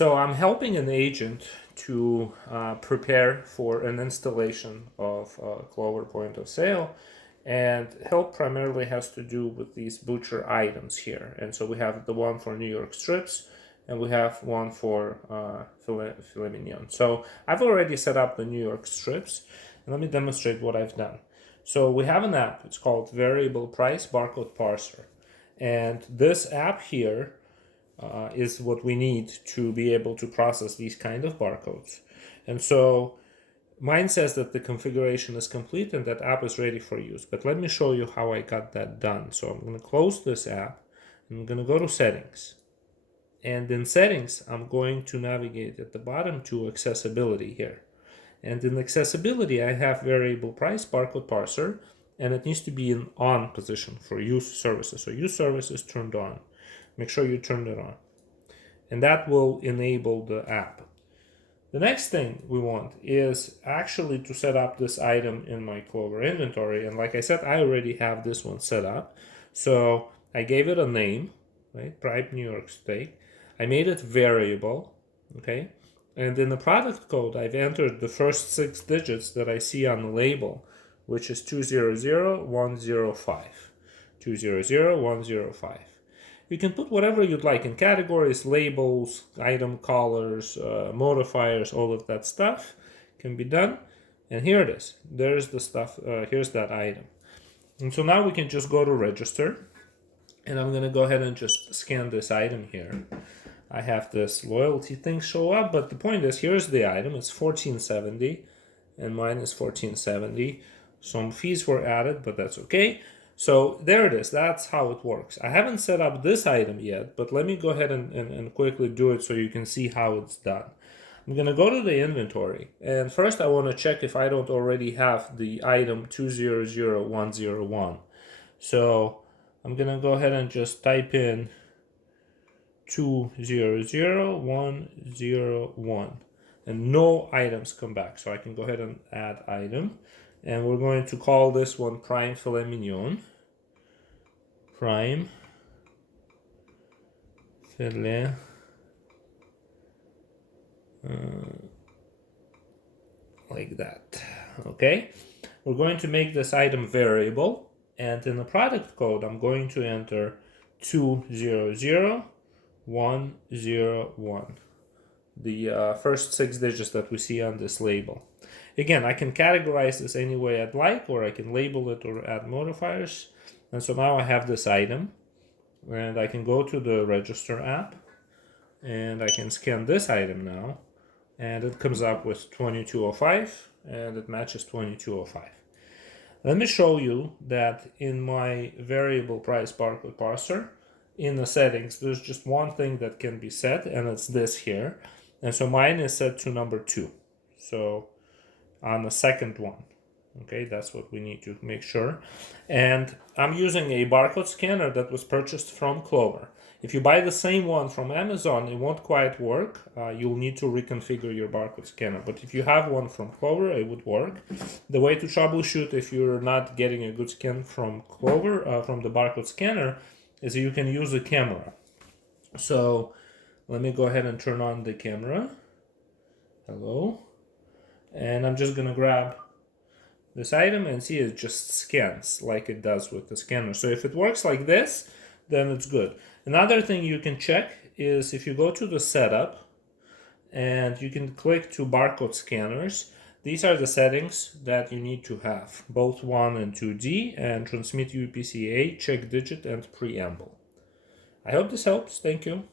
So I'm helping an agent to prepare for an installation of Clover point of sale, and help primarily has to do with these butcher items here. And so we have the one for New York strips, and we have one for filet mignon. So I've already set up the New York strips, and let me demonstrate what I've done. So we have an app. It's called Variable Price Barcode Parser, and this app here is what we need to be able to process these kind of barcodes. And so mine says that the configuration is complete and that app is ready for use. But let me show you how I got that done. So I'm going to close this app. I'm going to go to settings. And in settings, I'm going to navigate at the bottom to accessibility here. And in accessibility, I have variable price barcode parser, and it needs to be in on position for use services. So use services turned on. Make sure you turn it on. And that will enable the app. The next thing we want is actually to set up this item in my Clover inventory. And like I said, I already have this one set up. So I gave it a name, right? Prime New York steak. I made it variable, okay? And in the product code, I've entered the first 6 digits that I see on the label, which is 200105. 200105. You can put whatever you'd like in categories, labels, item colors, modifiers, all of that stuff can be done. And here it is. There's the stuff. Here's that item. And so now we can just go to register. And I'm going to go ahead and just scan this item here. I have this loyalty thing show up, but the point is, here's the item. It's $14.70, and mine is $14.70. Some fees were added, but that's okay. So there it is. That's how it works. I haven't set up this item yet, but let me go ahead and quickly do it so you can see how it's done. I'm going to go to the inventory, and first I want to check if I don't already have the item 200101. So I'm going to go ahead and just type in 200101, and no items come back. So I can go ahead and add item, and we're going to call this one Prime Filet Mignon. Prime Filet like that. Okay, we're going to make this item variable, and in the product code I'm going to enter 200101, the first 6 digits that we see on this label. Again, I can categorize this any way I'd like, or I can label it or add modifiers. And so now I have this item, and I can go to the register app, and I can scan this item now, and it comes up with 2205, and it matches 2205. Let me show you that in my variable price barcode parser, in the settings, there's just one thing that can be set, and it's this here. And so mine is set to number 2. So on the second one. Okay, that's what we need to make sure. And I'm using a barcode scanner that was purchased from Clover. If you buy the same one from Amazon, it won't quite work. You'll need to reconfigure your barcode scanner. But if you have one from Clover, it would work. The way to troubleshoot if you're not getting a good scan from Clover, from the barcode scanner, is you can use a camera. So let me go ahead and turn on the camera. Hello. And I'm just going to grab this item and see it just scans like it does with the scanner. So if it works like this, then it's good. Another thing you can check is if you go to the setup and you can click to barcode scanners. These are the settings that you need to have, both 1 and 2D, and transmit UPCA, check digit, and preamble. I hope this helps. Thank you.